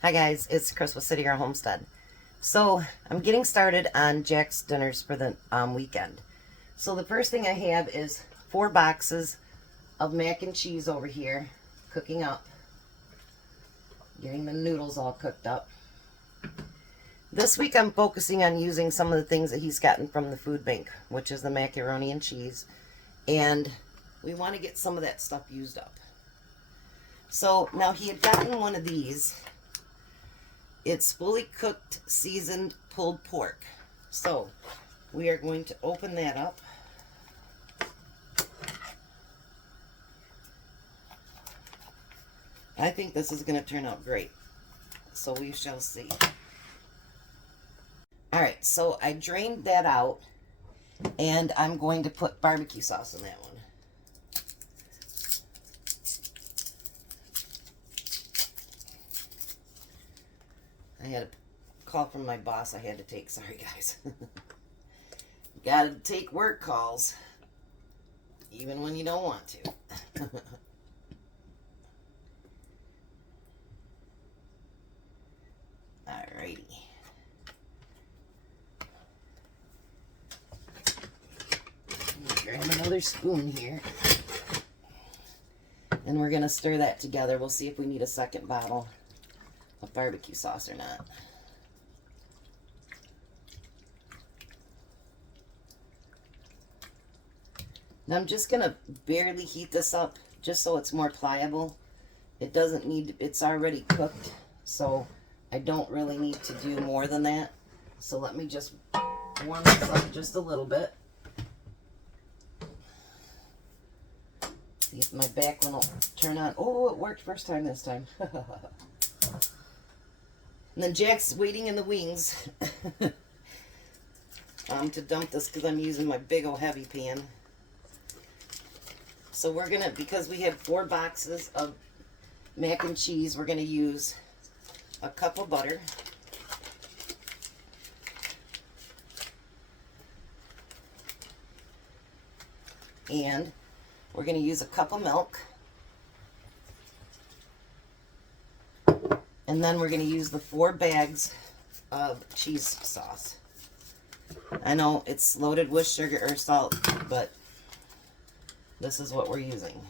Hi guys, it's Chris with City Girl Homestead. So I'm getting started on Jack's dinners for the weekend. So the first thing I have is 4 boxes of mac and cheese over here, cooking up, getting the noodles all cooked up. This week I'm focusing on using some of the things that he's gotten from the food bank, which is the macaroni and cheese, and we want to get some of that stuff used up. So now he had gotten one of these. It's fully cooked, seasoned, pulled pork. So we are going to open that up. I think this is going to turn out great. So we shall see. Alright, so I drained that out, and I'm going to put barbecue sauce in that one. I had a call from my boss I had to take. Sorry, guys. Gotta take work calls, even when you don't want to. Alrighty. Grab another spoon here. And we're going to stir that together. We'll see if we need a second bottle of barbecue sauce or not. Now I'm just going to barely heat this up just so it's more pliable. It doesn't need, it's already cooked, so I don't really need to do more than that. So let me just warm this up just a little bit. See if my back one will turn on. Oh, it worked first time this time. And then Jack's waiting in the wings to dump this because I'm using my big old heavy pan. So we're going to, because we have 4 boxes of mac and cheese, we're going to use a cup of butter. And we're going to use a cup of milk. And then we're going to use the 4 bags of cheese sauce. I know it's loaded with sugar or salt, but this is what we're using.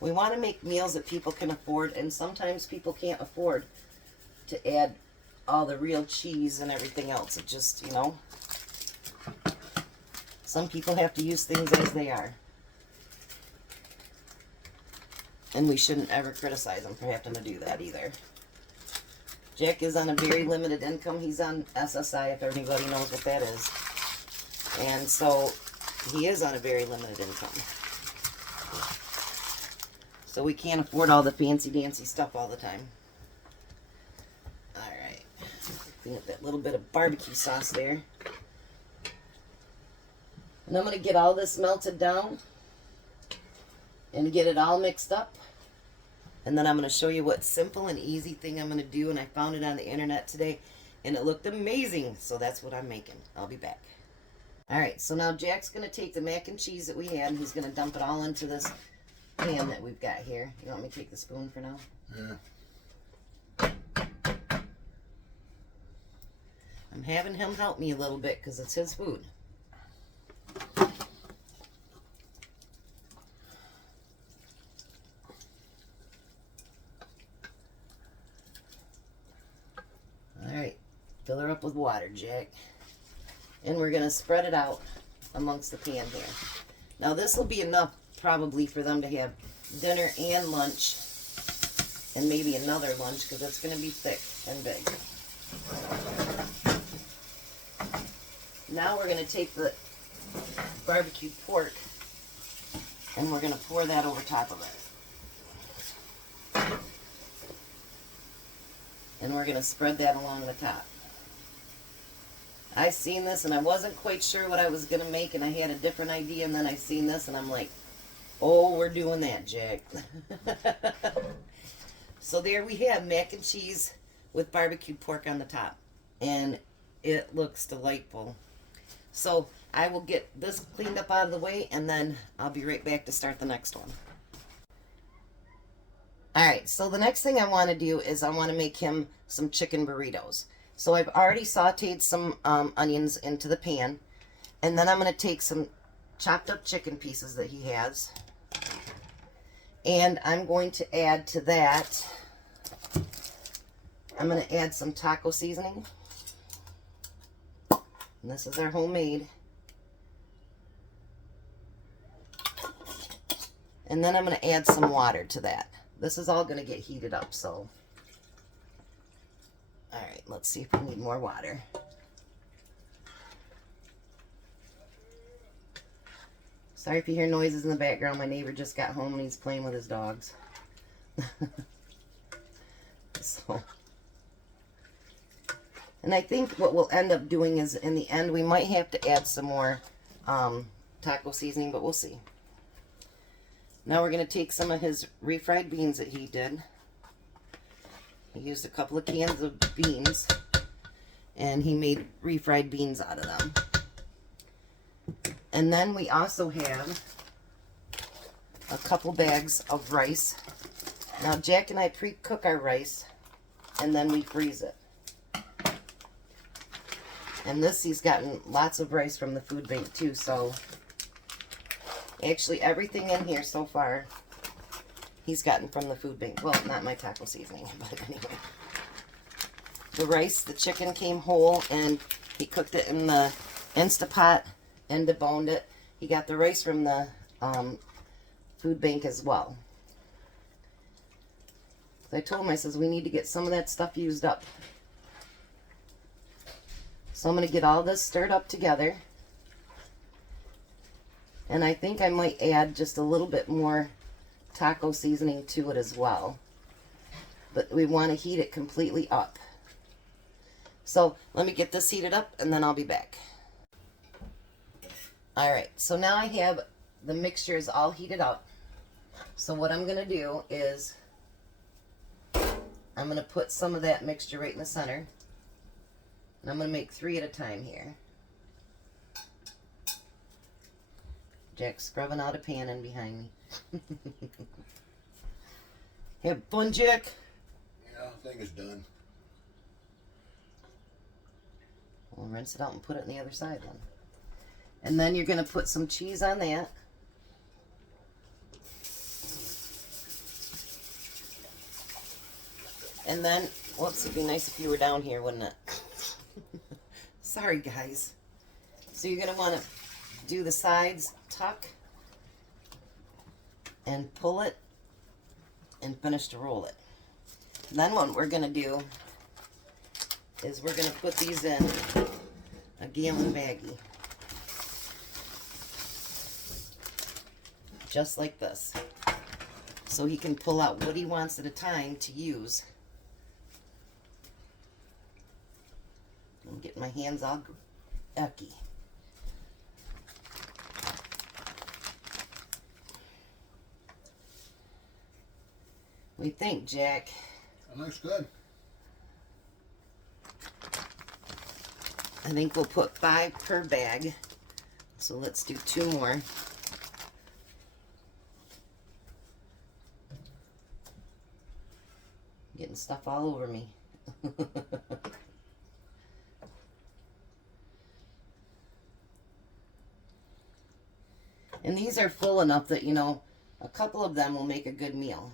We want to make meals that people can afford, and sometimes people can't afford to add all the real cheese and everything else. It just, you know, some people have to use things as they are. And we shouldn't ever criticize them for having to do that either. Jack is on a very limited income. He's on SSI, if everybody knows what that is. And so he is on a very limited income. So we can't afford all the fancy-dancy stuff all the time. Alright. Clean up that little bit of barbecue sauce there. And I'm going to get all this melted down and get it all mixed up. And then I'm going to show you what simple and easy thing I'm going to do. And I found it on the internet today, and it looked amazing. So that's what I'm making. I'll be back. Alright, so now Jack's going to take the mac and cheese that we had, and he's going to dump it all into this pan that we've got here. You want me to take the spoon for now? Yeah. I'm having him help me a little bit because it's his food. Alright, fill her up with water, Jack. And we're going to spread it out amongst the pan here. Now this will be enough probably for them to have dinner and lunch, and maybe another lunch because it's going to be thick and big. Now we're going to take the barbecue pork and we're going to pour that over top of it. And we're going to spread that along the top. I seen this and I wasn't quite sure what I was going to make, and I had a different idea, and then I seen this and I'm like, oh, we're doing that, Jack. So there we have mac and cheese with barbecue pork on the top, and it looks delightful. So I will get this cleaned up out of the way, and then I'll be right back to start the next one. Alright, so the next thing I want to do is I want to make him some chicken burritos. So I've already sauteed some onions into the pan. And then I'm going to take some chopped up chicken pieces that he has. And I'm going to add to that, I'm going to add some taco seasoning. And this is our homemade. And then I'm going to add some water to that. This is all going to get heated up, so. Alright, let's see if we need more water. Sorry if you hear noises in the background. My neighbor just got home and he's playing with his dogs. So. And I think what we'll end up doing is, in the end, we might have to add some more taco seasoning, but we'll see. Now we're going to take some of his refried beans that he did. He used a couple of cans of beans, and he made refried beans out of them. And then we also have a couple bags of rice. Now Jack and I pre-cook our rice, and then we freeze it. And this, he's gotten lots of rice from the food bank too, so actually everything in here so far he's gotten from the food bank. Well, not my taco seasoning, but anyway. The rice, the chicken came whole, and he cooked it in the Instapot and deboned it. He got the rice from the food bank as well. So I told him, I says, we need to get some of that stuff used up. So I'm going to get all this stirred up together. And I think I might add just a little bit more taco seasoning to it as well. But we want to heat it completely up. So let me get this heated up and then I'll be back. Alright, so now I have the mixtures all heated up. So what I'm going to do is I'm going to put some of that mixture right in the center. And I'm going to make 3 at a time here. Jack's scrubbing out a pan in behind me. Have fun, Jack? Yeah, I think it's done. We'll rinse it out and put it on the other side then. And then you're going to put some cheese on that. And then, whoops, it'd be nice if you were down here, wouldn't it? Sorry, guys. So you're going to want to do the sides, tuck, and pull it, and finish to roll it. Then what we're going to do is we're going to put these in a gallon baggie. Just like this. So he can pull out what he wants at a time to use. I'm getting my hands all icky. What do you think, Jack? That looks good. I think we'll put 5 per bag. So let's do 2 more. Getting stuff all over me. And these are full enough that, you know, a couple of them will make a good meal.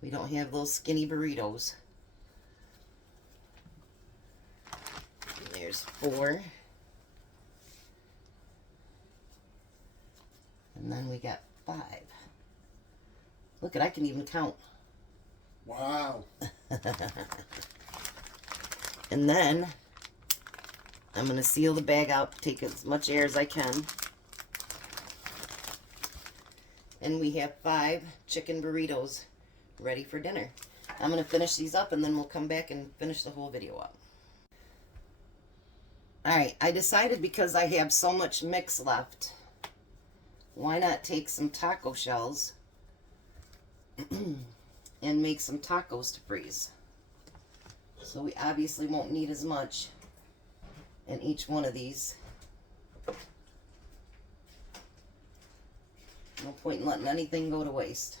We don't have those skinny burritos. There's 4. And then we got 5. Look at, I can even count. Wow. And then I'm going to seal the bag out, take as much air as I can. And we have 5 chicken burritos ready for dinner. I'm going to finish these up and then we'll come back and finish the whole video up. Alright, I decided because I have so much mix left, why not take some taco shells and make some tacos to freeze. So we obviously won't need as much in each one of these. No point in letting anything go to waste.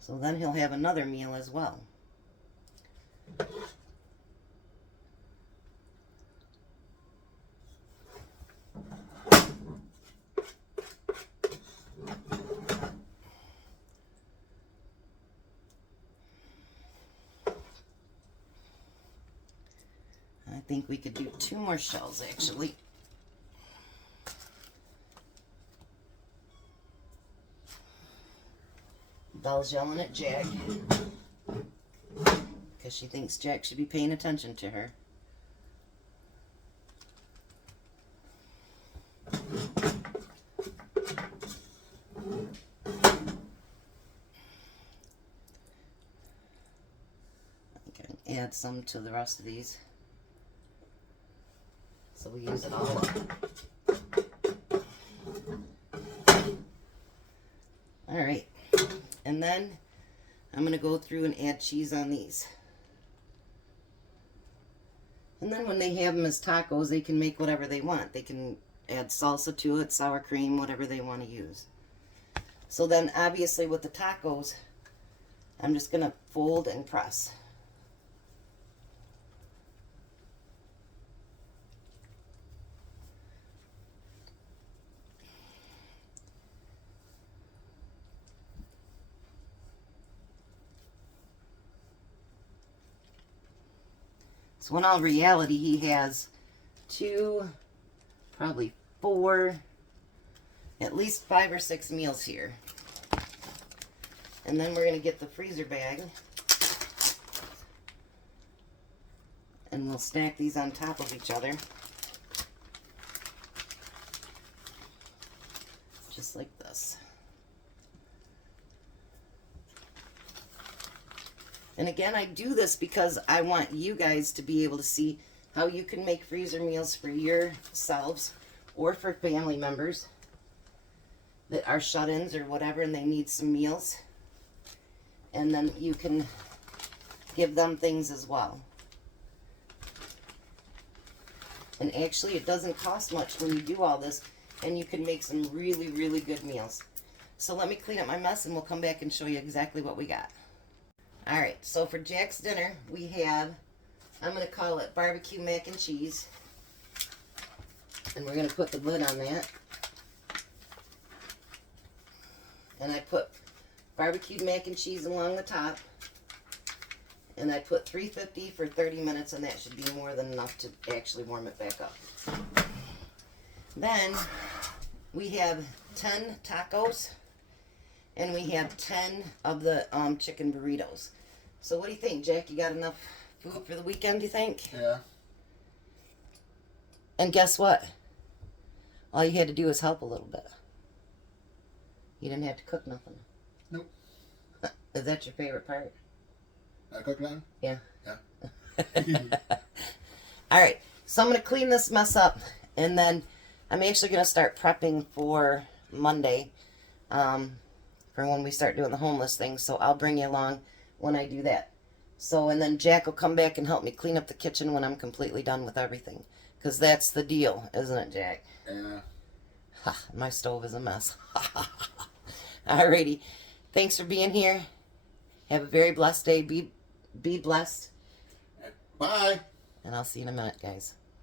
So then he'll have another meal as well. I think we could do 2 more shells actually. Belle's yelling at Jack because she thinks Jack should be paying attention to her. I can add some to the rest of these so we use it all up. All right. And then I'm going to go through and add cheese on these. And then when they have them as tacos, they can make whatever they want. They can add salsa to it, sour cream, whatever they want to use. So then obviously with the tacos, I'm just going to fold and press. So in all reality, he has 2, probably 4, at least 5 or 6 meals here. And then we're going to get the freezer bag. And we'll stack these on top of each other. Just like this. And again, I do this because I want you guys to be able to see how you can make freezer meals for yourselves or for family members that are shut-ins or whatever and they need some meals. And then you can give them things as well. And actually, it doesn't cost much when you do all this, and you can make some really, really good meals. So let me clean up my mess and we'll come back and show you exactly what we got. Alright, so for Jack's dinner, we have, I'm going to call it barbecue mac and cheese. And we're going to put the lid on that. And I put barbecued mac and cheese along the top. And I put 350 for 30 minutes, and that should be more than enough to actually warm it back up. Then, we have 10 tacos. And we have 10 of the chicken burritos. So what do you think, Jack? You got enough food for the weekend, do you think? Yeah. And guess what? All you had to do was help a little bit. You didn't have to cook nothing. Nope. Is that your favorite part? I cook now? Yeah. Yeah. Alright, so I'm going to clean this mess up. And then I'm actually going to start prepping for Monday. For when we start doing the homeless thing. So I'll bring you along when I do that. So, and then Jack will come back and help me clean up the kitchen when I'm completely done with everything. Because that's the deal, isn't it, Jack? Yeah. Ha, my stove is a mess. Alrighty. Thanks for being here. Have a very blessed day. Be blessed. Bye. And I'll see you in a minute, guys.